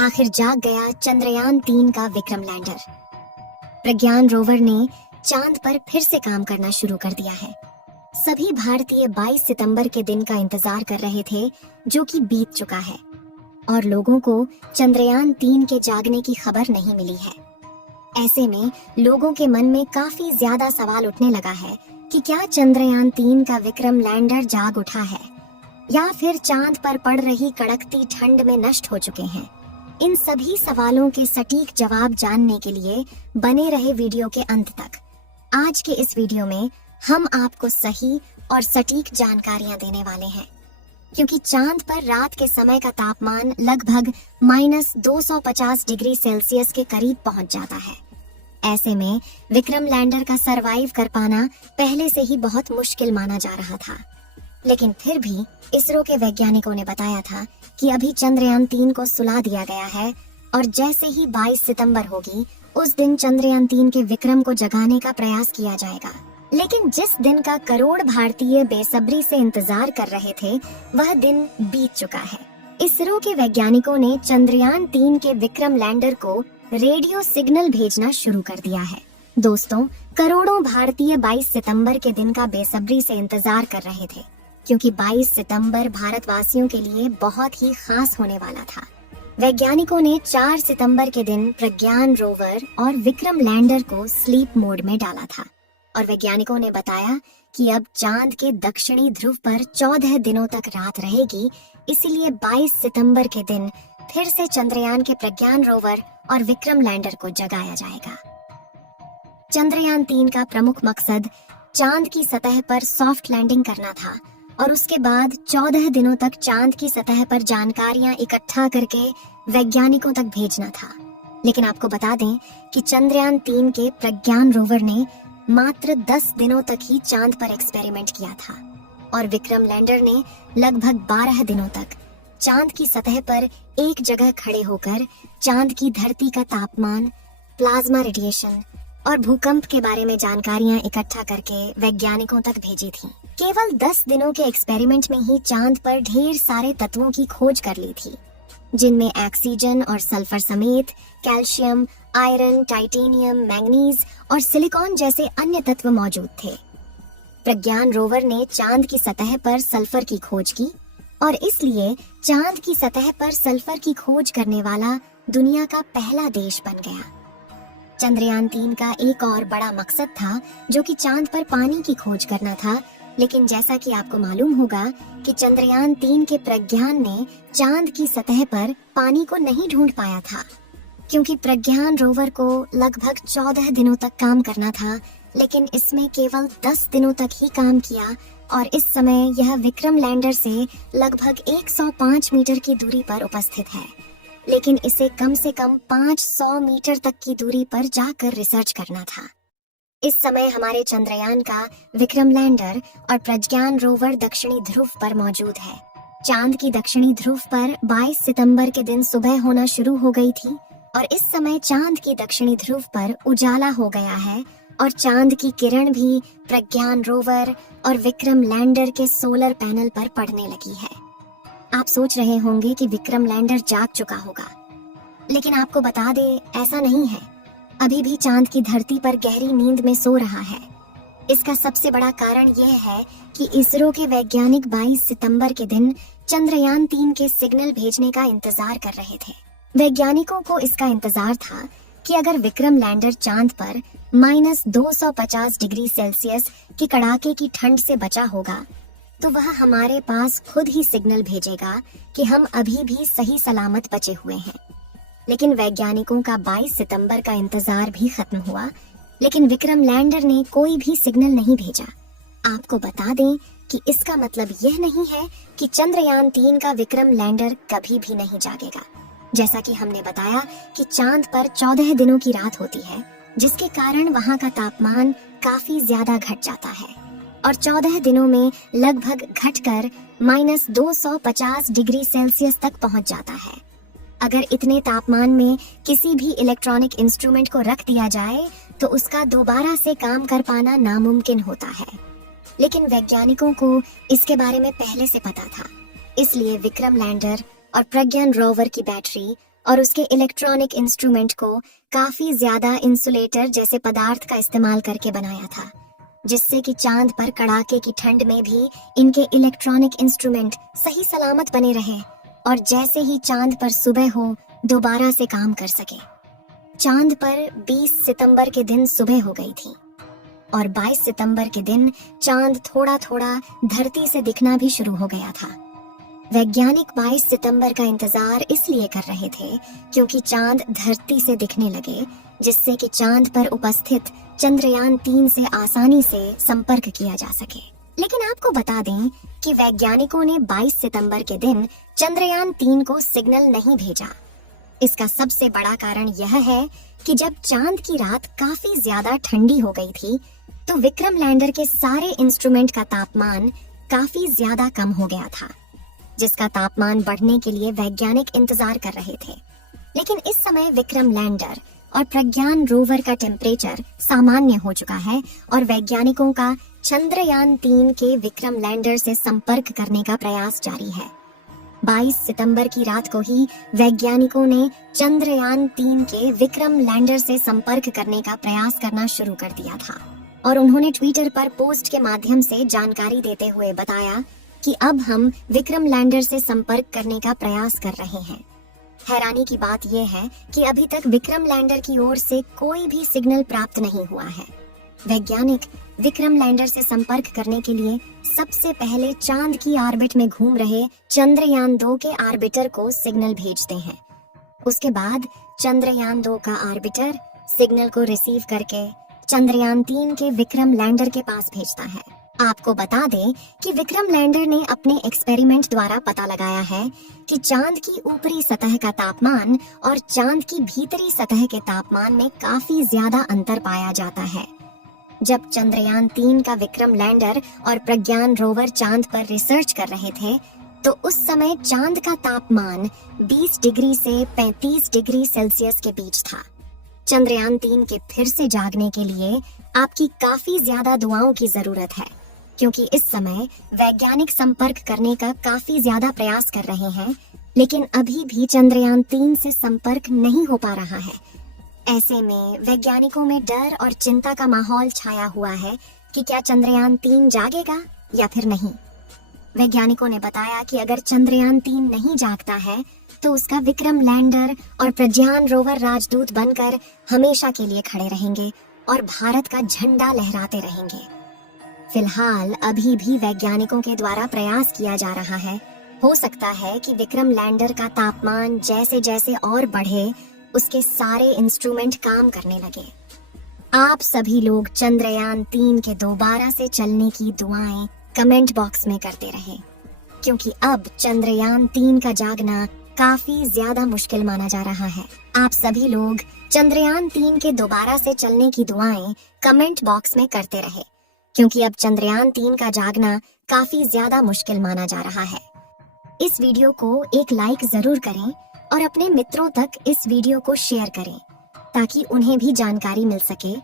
आखिर जाग गया चंद्रयान-3 का विक्रम लैंडर। प्रज्ञान रोवर ने चांद पर फिर से काम करना शुरू कर दिया है। सभी भारतीय 22 सितंबर के दिन का इंतजार कर रहे थे, जो कि बीत चुका है, और लोगों को चंद्रयान-3 के जागने की खबर नहीं मिली है। ऐसे में लोगों के मन में काफी ज्यादा सवाल उठने लगा है कि क्या चंद्रयान-3 का विक्रम लैंडर जाग उठा है या फिर चांद पर पड़ रही कड़कती ठंड में नष्ट हो चुके हैं। इन सभी सवालों के सटीक जवाब जानने के लिए बने रहे वीडियो के अंत तक। आज के इस वीडियो में हम आपको सही और सटीक जानकारियां देने वाले हैं, क्योंकि चांद पर रात के समय का तापमान लगभग -250 डिग्री सेल्सियस के करीब पहुंच जाता है। ऐसे में विक्रम लैंडर का सरवाइव कर पाना पहले से ही बहुत मुश्किल माना जा रहा था, लेकिन फिर भी इसरो के वैज्ञानिकों ने बताया था कि अभी चंद्रयान-3 को सुला दिया गया है और जैसे ही 22 सितंबर होगी उस दिन चंद्रयान-3 के विक्रम को जगाने का प्रयास किया जाएगा। लेकिन जिस दिन का करोड़ भारतीय बेसब्री से इंतजार कर रहे थे, वह दिन बीत चुका है। इसरो के वैज्ञानिकों ने चंद्रयान-3 के विक्रम लैंडर को रेडियो सिग्नल भेजना शुरू कर दिया है। दोस्तों, करोड़ों भारतीय 22 सितंबर के दिन का बेसब्री से इंतजार कर रहे थे, क्योंकि 22 सितंबर भारतवासियों के लिए बहुत ही खास होने वाला था। वैज्ञानिकों ने 4 सितंबर के दिन प्रज्ञान रोवर और विक्रम लैंडर को स्लीप मोड में डाला था, और वैज्ञानिकों ने बताया कि अब चांद के दक्षिणी ध्रुव पर 14 दिनों तक रात रहेगी, इसीलिए 22 सितंबर के दिन फिर से चंद्रयान के प्रज्ञान रोवर और विक्रम लैंडर को जगाया जाएगा। चंद्रयान-3 का प्रमुख मकसद चांद की सतह पर सॉफ्ट लैंडिंग करना था और उसके बाद 14 दिनों तक चांद की सतह पर जानकारियां इकट्ठा करके वैज्ञानिकों तक भेजना था। लेकिन आपको बता दें कि चंद्रयान-3 के प्रज्ञान रोवर ने मात्र 10 दिनों तक ही चांद पर एक्सपेरिमेंट किया था, और विक्रम लैंडर ने लगभग 12 दिनों तक चांद की सतह पर एक जगह खड़े होकर चांद की धरती का तापमान, प्लाज्मा रेडिएशन और भूकंप के बारे में जानकारियां इकट्ठा करके वैज्ञानिकों तक भेजी थी। केवल 10 दिनों के एक्सपेरिमेंट में ही चांद पर ढेर सारे तत्वों की खोज कर ली थी, जिनमें ऑक्सीजन और सल्फर समेत कैल्शियम, आयरन, टाइटेनियम, मैंगनीज और सिलिकॉन जैसे अन्य तत्व मौजूद थे। प्रज्ञान रोवर ने चांद की सतह पर सल्फर की खोज की, और इसलिए चांद की सतह पर सल्फर की खोज करने वाला दुनिया का पहला देश बन गया। चंद्रयान-3 का एक और बड़ा मकसद था, जो कि चांद पर पानी की खोज करना था, लेकिन जैसा कि आपको मालूम होगा कि चंद्रयान-3 के प्रज्ञान ने चांद की सतह पर पानी को नहीं ढूंढ पाया था, क्योंकि प्रज्ञान रोवर को लगभग 14 दिनों तक काम करना था, लेकिन इसमें केवल 10 दिनों तक ही काम किया, और इस समय यह विक्रम लैंडर से लगभग 105 मीटर की दूरी पर उपस्थित है, लेकिन इसे कम से कम 500 मीटर तक की दूरी पर जाकर रिसर्च करना था। इस समय हमारे चंद्रयान का विक्रम लैंडर और प्रज्ञान रोवर दक्षिणी ध्रुव पर मौजूद है। चांद की दक्षिणी ध्रुव पर 22 सितंबर के दिन सुबह होना शुरू हो गई थी, और इस समय चांद की दक्षिणी ध्रुव पर उजाला हो गया है, और चांद की किरण भी प्रज्ञान रोवर और विक्रम लैंडर के सोलर पैनल पर पड़ने लगी है। आप सोच रहे होंगे कि विक्रम लैंडर जाग चुका होगा, लेकिन आपको बता दे, ऐसा नहीं है। अभी भी चांद की धरती पर गहरी नींद में सो रहा है। इसका सबसे बड़ा कारण यह है कि इसरो के वैज्ञानिक 22 सितंबर के दिन चंद्रयान-3 के सिग्नल भेजने का इंतजार कर रहे थे। वैज्ञानिकों को इसका इंतजार था कि अगर विक्रम लैंडर चांद पर -250 डिग्री सेल्सियस की कड़ाके की ठंड से बचा होगा, तो वह हमारे पास खुद ही सिग्नल भेजेगा कि हम अभी भी सही सलामत बचे हुए हैं। लेकिन वैज्ञानिकों का 22 सितंबर का इंतजार भी खत्म हुआ, लेकिन विक्रम लैंडर ने कोई भी सिग्नल नहीं भेजा। आपको बता दें कि इसका मतलब यह नहीं है कि चंद्रयान-3 का विक्रम लैंडर कभी भी नहीं जागेगा। जैसा कि हमने बताया कि चांद पर 14 दिनों की रात होती है, जिसके कारण वहां का तापमान काफी ज्यादा घट जाता है, और 14 दिनों में लगभग घटकर -250 डिग्री सेल्सियस तक पहुंच जाता है। अगर इतने तापमान में किसी भी इलेक्ट्रॉनिक इंस्ट्रूमेंट को रख दिया जाए, तो उसका दोबारा से काम कर पाना नामुमकिन होता है। लेकिन वैज्ञानिकों को इसके बारे में पहले से पता था, इसलिए विक्रम लैंडर और प्रज्ञान रोवर की बैटरी और उसके इलेक्ट्रॉनिक इंस्ट्रूमेंट को काफी ज्यादा इंसुलेटर जैसे पदार्थ का इस्तेमाल करके बनाया था, जिससे कि चांद पर कड़ाके की ठंड में भी इनके इलेक्ट्रॉनिक इंस्ट्रूमेंट सही सलामत बने रहे और जैसे ही चांद पर सुबह हो दोबारा से काम कर सके। चांद पर 20 सितंबर के दिन सुबह हो गई थी और 22 सितंबर के दिन चांद थोड़ा थोड़ा धरती से दिखना भी शुरू हो गया था। वैज्ञानिक 22 सितंबर का इंतजार इसलिए कर रहे थे क्योंकि चांद धरती से दिखने लगे, जिससे कि चांद पर उपस्थित चंद्रयान 3 से आसानी से संपर्क किया जा सके। लेकिन आपको बता दें कि वैज्ञानिकों ने 22 सितंबर के दिन चंद्रयान 3 को सिग्नल नहीं भेजा। इसका सबसे बड़ा कारण यह है कि जब चांद की रात काफी ज्यादा ठंडी हो गई थी, तो विक्रम लैंडर के सारे इंस्ट्रूमेंट का तापमान काफी ज्यादा कम हो गया था, जिसका तापमान बढ़ने के लिए वैज्ञानिक इंतजार कर रहे थे। लेकिन इस समय विक्रम लैंडर और प्रज्ञान रोवर का टेम्परेचर सामान्य हो चुका है और वैज्ञानिकों का चंद्रयान 3 के विक्रम लैंडर से संपर्क करने का प्रयास जारी है। 22 सितंबर की रात को ही वैज्ञानिकों ने चंद्रयान 3 के विक्रम लैंडर से संपर्क करने का प्रयास करना शुरू कर दिया था और उन्होंने ट्विटर पर पोस्ट के माध्यम से जानकारी देते हुए बताया कि अब हम विक्रम लैंडर से संपर्क करने का प्रयास कर रहे हैं। हैरानी की बात यह है कि अभी तक विक्रम लैंडर की ओर से कोई भी सिग्नल प्राप्त नहीं हुआ है। वैज्ञानिक विक्रम लैंडर से संपर्क करने के लिए सबसे पहले चांद की ऑर्बिट में घूम रहे चंद्रयान 2 के ऑर्बिटर को सिग्नल भेजते हैं। उसके बाद चंद्रयान 2 का ऑर्बिटर सिग्नल को रिसीव करके चंद्रयान 3 के विक्रम लैंडर के पास भेजता है। आपको बता दें कि विक्रम लैंडर ने अपने एक्सपेरिमेंट द्वारा पता लगाया है कि चांद की ऊपरी सतह का तापमान और चांद की भीतरी सतह के तापमान में काफी ज्यादा अंतर पाया जाता है। जब चंद्रयान 3 का विक्रम लैंडर और प्रज्ञान रोवर चांद पर रिसर्च कर रहे थे, तो उस समय चांद का तापमान 20 डिग्री से 35 डिग्री सेल्सियस के बीच था। चंद्रयान 3 के फिर से जागने के लिए आपकी काफी ज्यादा दुआओं की जरूरत है, क्योंकि इस समय वैज्ञानिक संपर्क करने का काफी ज्यादा प्रयास कर रहे हैं, लेकिन अभी भी चंद्रयान 3 से संपर्क नहीं हो पा रहा है। ऐसे में वैज्ञानिकों में डर और चिंता का माहौल छाया हुआ है कि क्या चंद्रयान 3 जागेगा या फिर नहीं। वैज्ञानिकों ने बताया कि अगर चंद्रयान 3 नहीं जागता है तो उसका विक्रम लैंडर और प्रज्ञान रोवर राजदूत बनकर हमेशा के लिए खड़े रहेंगे और भारत का झंडा लहराते रहेंगे। फिलहाल अभी भी वैज्ञानिकों के द्वारा प्रयास किया जा रहा है। हो सकता है कि विक्रम लैंडर का तापमान जैसे जैसे और बढ़े, उसके सारे इंस्ट्रूमेंट काम करने लगे। आप सभी लोग चंद्रयान 3 के दोबारा से चलने की दुआएं कमेंट बॉक्स में करते रहें, क्योंकि अब चंद्रयान 3 का जागना काफी ज्यादा मुश्किल माना जा रहा है। आप सभी लोग चंद्रयान 3 के दोबारा से चलने की दुआएं कमेंट बॉक्स में करते रहे, क्योंकि अब चंद्रयान 3 का जागना काफी ज्यादा मुश्किल माना जा रहा है। इस वीडियो को एक लाइक जरूर करें और अपने मित्रों तक इस वीडियो को शेयर करें, ताकि उन्हें भी जानकारी मिल सके